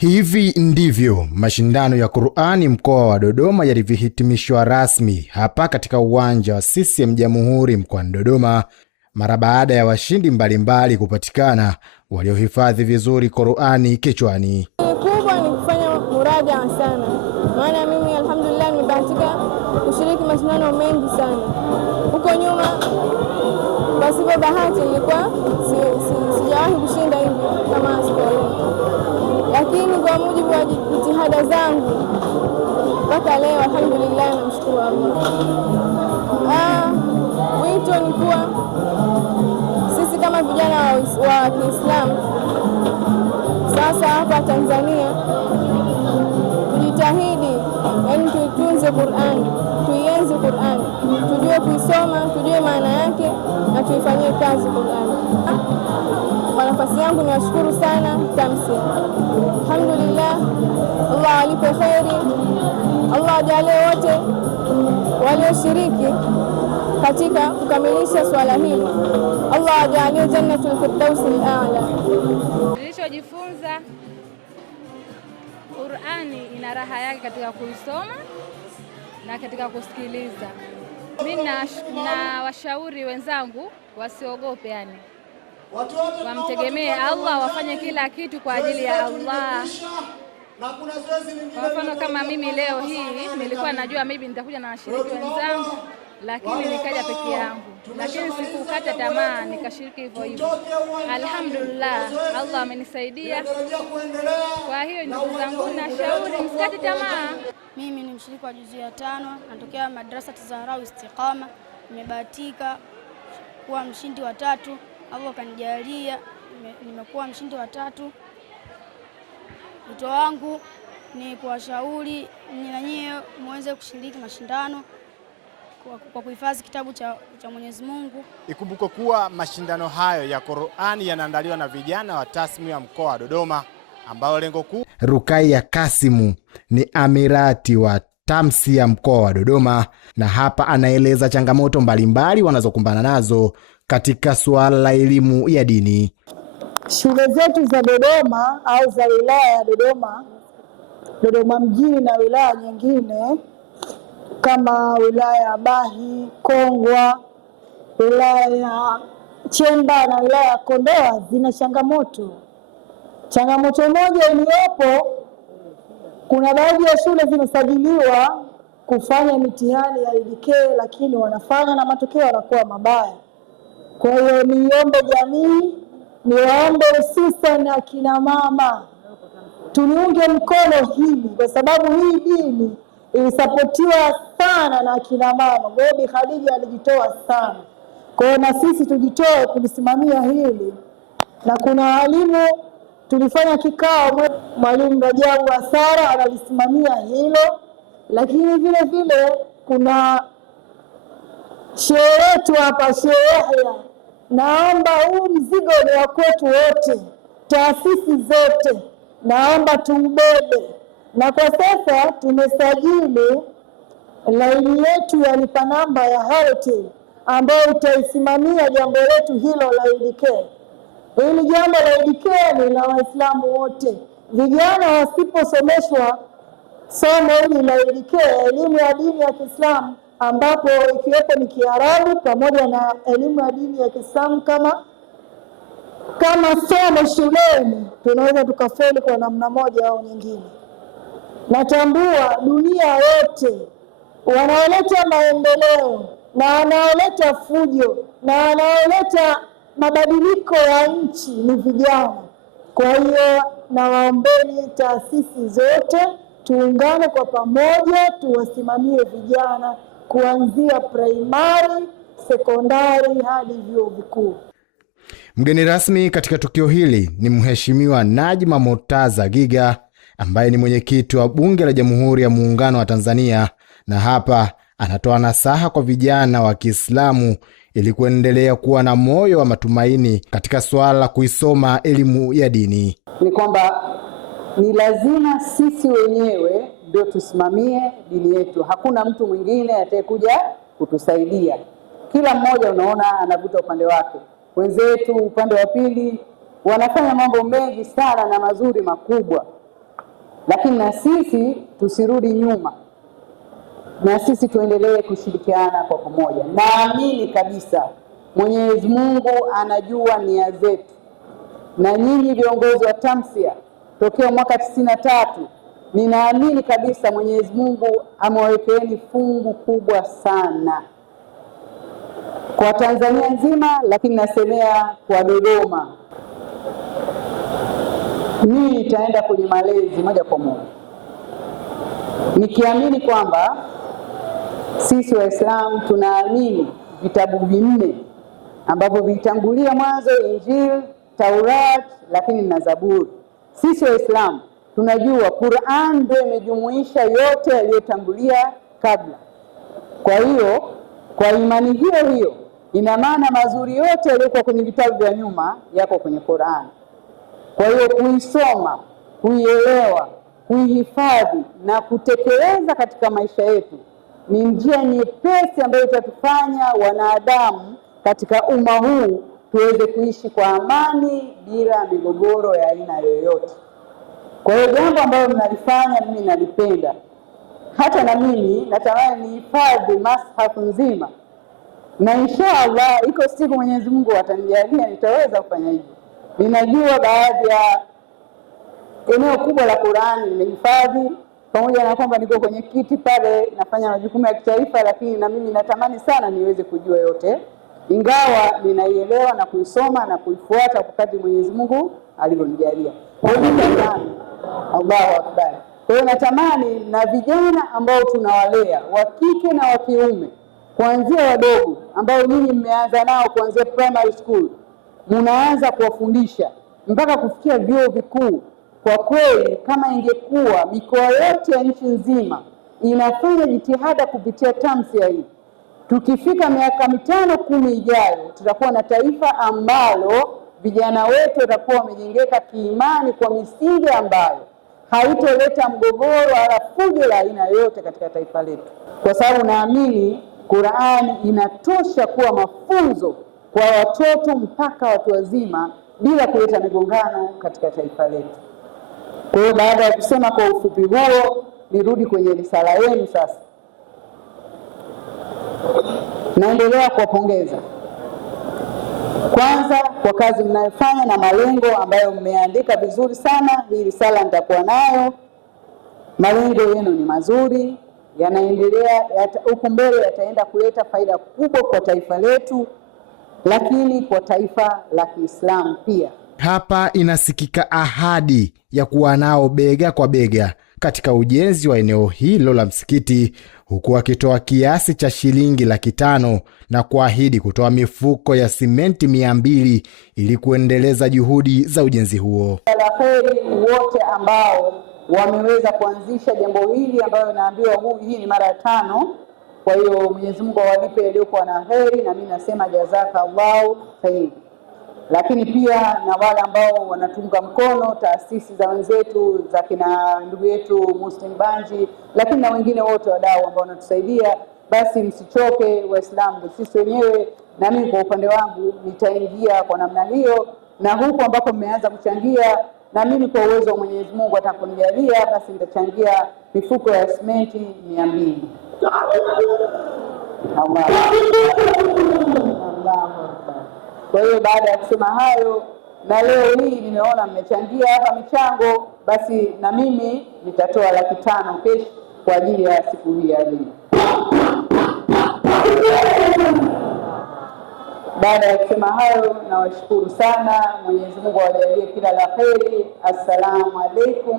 Hivi ndivyo mashindano ya Qur'ani mkoa wa Dodoma yalivyohitimishwa rasmi hapa katika uwanja wa CCM Jamhuri mkoani Dodoma, mara baada ya washindi mbalimbali kupatikana waliohifadhi vizuri Qur'ani kichwani. Kubwa ni kufanya muraja sana, maana mimi alhamdulillah nimebahatika kushiriki mashindano mengi sana. Huko nyuma pasipo bahati nilikuwa sijawahi kushinda hivi kama siku leo. Lakini kwa mujibu wa jitihada zangu mpaka leo alhamdulillah namshukuru Allah. Wito ni kuwa sisi kama vijana wa Kiislamu sasa hapa Tanzania tujitahidi, yani tuitunze Qur'an, tuienzi Qur'an, tujue kuisoma, tujue maana yake na tuifanyie kazi Qur'an. Kwa nafasi yangu niwashukuru sana Tamsia. Alhamdulillah, Allah alipe kheri, Allah ajalie wote walioshiriki katika kukamilisha swala hili, Allah ajalie jannatul firdaus al-a'la. Nilichojifunza, Qur'ani ina raha yake katika kuisoma na katika kusikiliza. Mimi na washauri wenzangu wasiogope, yani wamtegemee Allah, wafanye kila kitu kwa ajili ya Allah. Kwa mfano kama mimi leo hii nilikuwa najua maybe nitakuja na washiriki wenzangu, lakini nikaja peke yangu, lakini sikukata tamaa, nikashiriki hivyo hivyo. Alhamdulillah, Allah amenisaidia. Kwa hiyo ndugu zangu, nashauri msikate tamaa. Mimi ni mshiriki wa juzu ya 5, natokea madrasa Zahrau Istiqama. Nimebahatika kuwa mshindi wa 3. Allah kanijalia nimekuwa mshindi wa 3. Wito wangu ni kuwashauri na nyinyi muweze kushiriki mashindano kwa kuhifadhi kitabu cha Mwenyezi Mungu. Ikumbuke kuwa mashindano hayo ya Qur'ani yanaandaliwa na vijana wa Tasmia mkoa wa Dodoma, ambao lengo kuu. Rukaiya Kasimu ni amirati wa Tamsia mkoa wa Dodoma, na hapa anaeleza changamoto mbalimbali wanazokumbana nazo katika suala la elimu ya dini. Shule zetu za Dodoma au za wilaya ya Dodoma mjini na wilaya nyingine kama wilaya ya Bahi, Kongwa, wilaya ya Chemba na wilaya ya Kondoa zina changamoto. Changamoto moja iliyopo, kuna baadhi ya shule zimesajiliwa kufanya mitihani ya IDK, lakini wanafanya na matokeo yanakuwa mabaya. Kwa hiyo niombe jamii, niwaombe hususan akina mama, tuliunge mkono hili, kwa sababu hii dini ilisapotiwa sana na akina mama. Kwa hiyo Bi Khadija alijitoa sana. Kwa hiyo na sisi tujitoe kulisimamia hili. Na kuna walimu tulifanya kikao, Mwalimu Rajabu Asara analisimamia hilo, lakini vile vile kuna shehe wetu hapa, Shehe Yahya. Naomba huu mzigo ni wa kwetu wote, taasisi zote, naomba tuubebe. Na kwa sasa tumesajili laini yetu ya lipa namba ya Halotel ambayo itaisimamia jambo letu hilo la IDK. Hili jambo la IDK ni la Waislamu wote. Vijana wasiposomeshwa somo hili la IDK, elimu ya dini ya Kiislamu, ambapo ikiwepo ni Kiarabu pamoja na elimu ya dini ya Kiislamu kama somo shuleni, tunaweza tukafeli kwa namna moja au nyingine. Natambua dunia yote wanaoleta maendeleo na wanaoleta fujo na wanaoleta mabadiliko ya nchi ni vijana. Kwa hiyo nawaombeni taasisi zote tuungane kwa pamoja, tuwasimamie vijana kuanzia primary, sekondari hadi vyuo vikuu. Mgeni rasmi katika tukio hili ni Mheshimiwa Najma Murtaza Giga, ambaye ni mwenyekiti wa Bunge la Jamhuri ya Muungano wa Tanzania, na hapa anatoa nasaha kwa vijana wa Kiislamu ili kuendelea kuwa na moyo wa matumaini katika swala la kuisoma elimu ya dini. Ni kwamba ni lazima sisi wenyewe ndio tusimamie dini yetu. Hakuna mtu mwingine atakayekuja kutusaidia. Kila mmoja unaona anavuta upande wake. Wenzetu upande wa pili wanafanya mambo mengi sana na mazuri makubwa. lakini na sisi tusirudi nyuma, na sisi tuendelee kushirikiana kwa pamoja. Naamini kabisa Mwenyezi Mungu anajua nia zetu, na nyinyi viongozi wa Tamsia tokea mwaka 93, ninaamini kabisa Mwenyezi Mungu amewawekeeni fungu kubwa sana kwa Tanzania nzima, lakini nasemea kwa Dodoma. Mimi nitaenda kwenye malezi moja kwa moja, nikiamini kwamba sisi Waislamu tunaamini vitabu vinne ambavyo vitangulia mwanzo: Injili, Taurat, lakini na Zaburi. Sisi Waislamu tunajua Qur'an ndio imejumuisha yote yaliyotangulia kabla. Kwa hiyo kwa imani hiyo hiyo, ina maana mazuri yote yaliyokuwa kwenye vitabu vya nyuma yako kwenye Qur'an. Kwa hiyo kuisoma, kuielewa, kuihifadhi na kutekeleza katika maisha yetu ni njia nyepesi ambayo itatufanya wanadamu katika umma huu tuweze kuishi kwa amani bila migogoro ya aina yoyote. Kwa hiyo jambo ambalo mnalifanya mimi nalipenda. Hata na mimi natamani nihifadhi mashafu nzima, na inshallah iko siku Mwenyezi Mungu atanijalia nitaweza kufanya hivyo. Ninajua baadhi ya eneo kubwa la Qur'ani nimehifadhi, pamoja na kwamba niko kwenye kiti pale nafanya majukumu ya kitaifa, lakini na mimi natamani sana niweze kujua yote, ingawa ninaielewa na kuisoma na kuifuata kwa kadri Mwenyezi Mungu alivyonijalia. Kwa hiyo natamani, Allahu Akbar. Kwa hiyo natamani na vijana ambao tunawalea wa kike na wa kiume, kuanzia wadogo ambao nyinyi mmeanza nao kuanzia primary school, mnaanza kuwafundisha mpaka kufikia vyuo vikuu. Kwa kweli kama ingekuwa mikoa yote ya nchi nzima inafanya jitihada kupitia Tamsia hii, tukifika miaka 5, 10 ijayo, tutakuwa na taifa ambalo vijana wetu watakuwa wamejengeka kiimani kwa misingi ambayo haitoleta mgogoro wala fujo la aina yoyote katika taifa letu, kwa sababu naamini Qur'ani inatosha kuwa mafunzo kwa watoto mpaka watu wazima bila kuleta migongano katika taifa letu. Kwa hiyo baada ya kusema kwa ufupi huo, nirudi kwenye risala yenu sasa. Naendelea kuwapongeza kwanza kwa kazi mnayofanya na malengo ambayo mmeandika vizuri sana. Hii risala nitakuwa nayo. Malengo yenu ni mazuri, yanaendelea huko mbele, yataenda kuleta faida kubwa kwa taifa letu, lakini kwa taifa la Kiislamu pia. Hapa inasikika ahadi ya kuwa nao bega kwa bega katika ujenzi wa eneo hilo la msikiti, huku akitoa kiasi cha shilingi 500,000 na kuahidi kutoa mifuko ya simenti 200 ili kuendeleza juhudi za ujenzi huo. La heri wote ambao wameweza kuanzisha jambo hili, ambayo naambiwa hii ni mara ya 5. Kwa hiyo Mwenyezi Mungu awalipe yaliyokuwa na heri, na mimi nasema jazakallahu khair. Lakini pia na wale ambao wanatunga mkono taasisi za wenzetu za kina ndugu yetu Muslim Banji, lakini na wengine wote wadau ambao wanatusaidia, basi msichoke Waislamu, sisi wenyewe na mimi kwa upande wangu nitaingia kwa namna hiyo, na huko ambako mmeanza kuchangia, na mimi kwa uwezo wa Mwenyezi Mungu atakunijalia, basi nitachangia mifuko ya simenti 200. Kwa hiyo baada ya kusema hayo, na leo hii nimeona mmechangia hapa michango, basi na mimi nitatoa 500,000 kesho kwa ajili ya siku hii ya leo. Baada ya kusema hayo, nawashukuru sana. Mwenyezi Mungu awajalie kila la kheri. Assalamu alaikum.